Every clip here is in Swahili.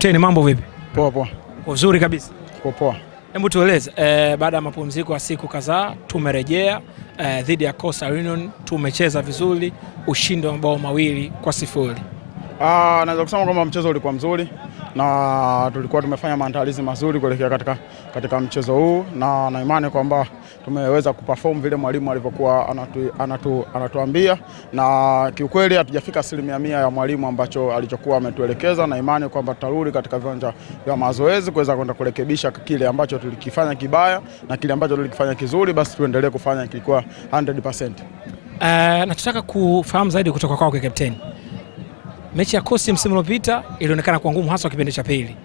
Kapteni, mambo vipi? Poa poa. Uzuri kabisa. Poa. Hebu tueleze, baada ya mapumziko ya siku kadhaa tumerejea dhidi ya Coastal Union, tumecheza vizuri, ushindi wa mabao 2-0. Naweza kusema kwamba mchezo ulikuwa mzuri na tulikuwa tumefanya maandalizi mazuri kuelekea katika mchezo huu, na imani kwamba tumeweza kuperform vile mwalimu alivyokuwa anatuambia, na kiukweli hatujafika 100% ya mwalimu ambacho alichokuwa ametuelekeza, na imani kwamba tutarudi katika viwanja vya mazoezi kuweza kwenda kurekebisha kile ambacho tulikifanya kibaya na kile ambacho tulikifanya kizuri, basi tuendelee kufanya kilikuwa 100%. Nataka kufahamu zaidi kutoka kwako Captain. Mechi ya Coastal msimu uliopita ilionekana kuwa ngumu hasa kipindi cha pili.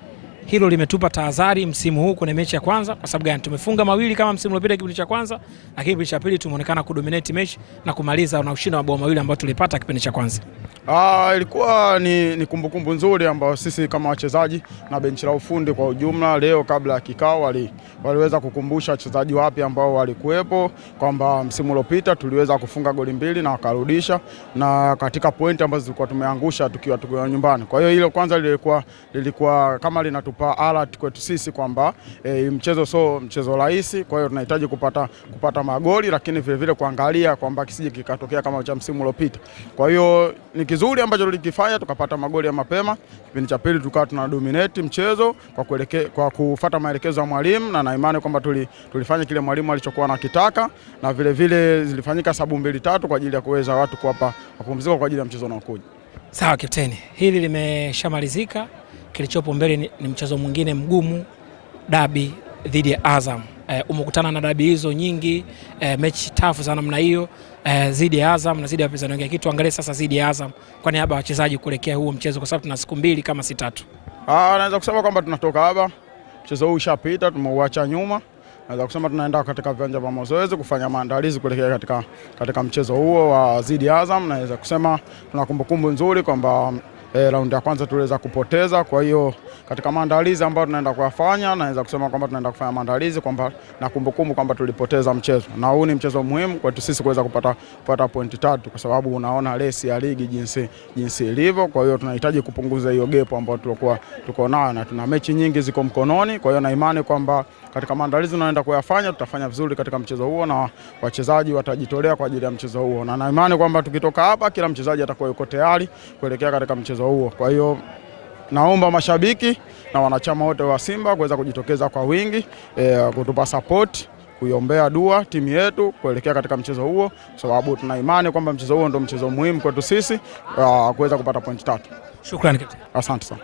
Hilo limetupa tahadhari msimu huu kwenye mechi ya kwanza kwa sababu gani? Tumefunga 2 kama msimu uliopita kipindi cha kwanza, lakini kipindi cha pili tumeonekana kudominate mechi na kumaliza na ushindi wa mabao 2 ambao tulipata kipindi cha kwanza. Ilikuwa ni kumbukumbu nzuri ambayo sisi kama wachezaji na benchi la ufundi kwa ujumla leo kabla ya kikao waliweza kukumbusha wachezaji wapya ambao walikuwepo kwamba msimu uliopita tuliweza kufunga goli 2 na wakarudisha, na katika pointi ambazo zilikuwa tumeangusha tukiwa nyumbani. Kwa hiyo hilo kwanza lilikuwa kama linatupa alert kwetu sisi kwamba mchezo sio mchezo rahisi, kwa hiyo tunahitaji kupata magoli, lakini vile vile kuangalia kwamba kisije kikatokea kama cha msimu uliopita. Kwa hiyo ni kizuri ambacho tulikifanya, tukapata magoli ya mapema. Kipindi cha pili tukawa tuna dominate mchezo kwa kufuata maelekezo ya mwalimu, na imani kwamba tulifanya kile mwalimu alichokuwa anakitaka, na vile vile zilifanyika sababu 2-3 kwa ajili ya kuweza watu kuwapa mapumziko kwa ajili ya mchezo unaokuja. Sawa Kapteni, hili limeshamalizika. Kilichopo mbele ni mchezo mwingine mgumu, dabi dhidi ya Azam. Umekutana na dabi hizo nyingi, mechi tafu za namna hiyo dhidi ya Azam na dhidi ya wapinzani wengine. Kitu angalia sasa dhidi ya Azam kwa niaba ya wachezaji kuelekea huo mchezo, kwa sababu tuna siku 2 kama si 3. Naweza kusema kwamba tunatoka hapa, mchezo huu ushapita, tumeuacha nyuma. Naweza kusema tunaenda katika viwanja vya mazoezi kufanya maandalizi kuelekea katika mchezo huo wa dhidi ya Azam. Naweza kusema tuna kumbukumbu nzuri kwamba raundi ya kwanza tuliweza kupoteza, kwa hiyo katika maandalizi ambayo tunaenda kuyafanya naweza kusema kwamba tunaenda kufanya maandalizi kwamba na kumbukumbu kwamba tulipoteza mchezo, na huu ni mchezo muhimu kwetu sisi kuweza kupata pointi 3, kwa sababu unaona resi ya ligi jinsi ilivyo. Kwa hiyo tunahitaji kupunguza hiyo gap ambayo tuko nayo, na tuna mechi nyingi ziko mkononi. Kwa hiyo na imani kwamba katika maandalizi tunaenda kuyafanya tutafanya vizuri katika mchezo huo, na wachezaji watajitolea kwa ajili ya mchezo huo, na imani kwamba tukitoka hapa kila mchezaji atakuwa yuko tayari kuelekea katika mchezo huo. Kwa hiyo naomba mashabiki na wanachama wote wa Simba kuweza kujitokeza kwa wingi, kutupa support, kuiombea dua timu yetu kuelekea katika mchezo huo, sababu tuna imani kwamba mchezo huo ndio mchezo muhimu kwetu sisi kuweza kupata pointi 3. Shukrani. Asante sana.